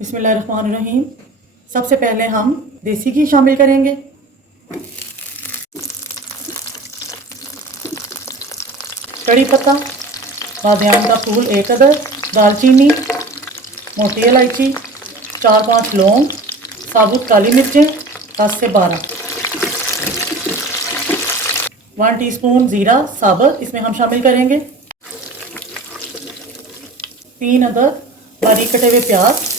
बिस्मिल्लाहिर्रहमानिर्रहीम। सबसे पहले हम देसी घी शामिल करेंगे। कड़ी पत्ता, बादियान का फूल 1 अदद, दालचीनी, मोटी इलायची, 4-5 लौंग, साबुत काली मिर्चें 10 से 12, 1 टीस्पून ज़ीरा साबुत इसमें हम शामिल करेंगे। 3 अदद बारीक कटे हुए प्याज।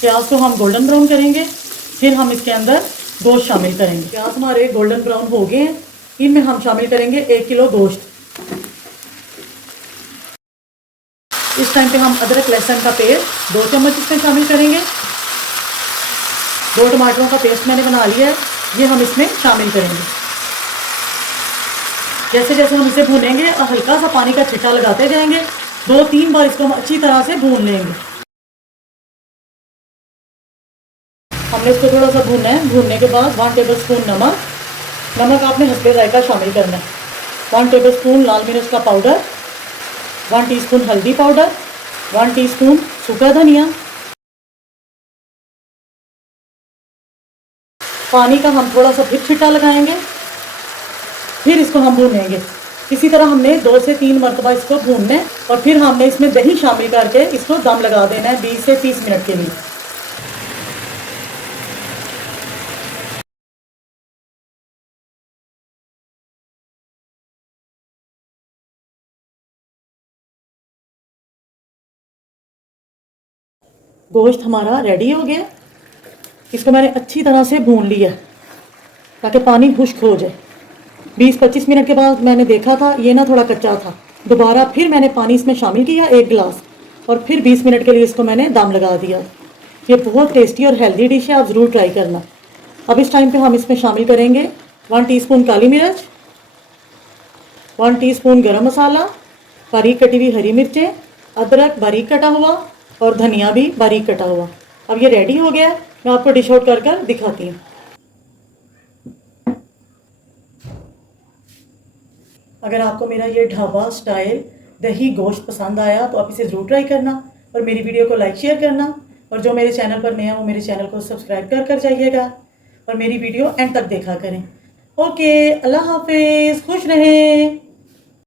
प्याज को हम गोल्डन ब्राउन करेंगे, फिर हम इसके अंदर गोश्त शामिल करेंगे। प्याज हमारे गोल्डन ब्राउन हो गए हैं, इनमें हम शामिल करेंगे 1 किलो गोश्त। इस टाइम पे हम अदरक लहसुन का पेस्ट 2 चम्मच इसमें शामिल करेंगे। 2 टमाटरों का पेस्ट मैंने बना लिया है, ये हम इसमें शामिल करेंगे। जैसे जैसे हम इसे भूनेंगे और हल्का सा पानी का छिट्टा लगाते जाएंगे, 2-3 बार इसको हम अच्छी तरह से भून लेंगे। हमने इसको थोड़ा सा भूनना है। भूनने के बाद 1 टेबलस्पून नमक आपने हस्बे जायका शामिल करना है। 1 टेबलस्पून लाल मिर्च का पाउडर, 1 टीस्पून हल्दी पाउडर, 1 टीस्पून सूखा धनिया। पानी का हम थोड़ा सा फिर छिट्टा लगाएंगे, फिर इसको हम भूनेंगे। इसी तरह हमने 2 से 3 मरतबा इसको भूनना है और फिर हमने इसमें दही शामिल करके इसको दम लगा देना है 20 से 30 मिनट के लिए। गोश्त हमारा रेडी हो गया। इसको मैंने अच्छी तरह से भून लिया ताकि पानी खुश्क हो जाए। 20-25 मिनट के बाद मैंने देखा था ये ना थोड़ा कच्चा था। दोबारा फिर मैंने पानी इसमें शामिल किया 1 गिलास और फिर 20 मिनट के लिए इसको मैंने दम लगा दिया। ये बहुत टेस्टी और हेल्दी डिश है, आप ज़रूर ट्राई करना। अब इस टाइम पे हम इसमें शामिल करेंगे 1 टीस्पून काली मिर्च, 1 टीस्पून गरम मसाला, बारीक कटी हुई हरी मिर्चें, अदरक बारीक कटा हुआ और धनिया भी बारीक कटा हुआ। अब ये रेडी हो गया, मैं आपको डिश आउट कर दिखाती हूँ। अगर आपको मेरा ये ढाबा स्टाइल दही गोश्त पसंद आया तो आप इसे ज़रूर ट्राई करना और मेरी वीडियो को लाइक शेयर करना। और जो मेरे चैनल पर नया वो मेरे चैनल को सब्सक्राइब कर जाइएगा और मेरी वीडियो एंड तक देखा करें। ओके, अल्लाह हाफिज़, खुश रहें।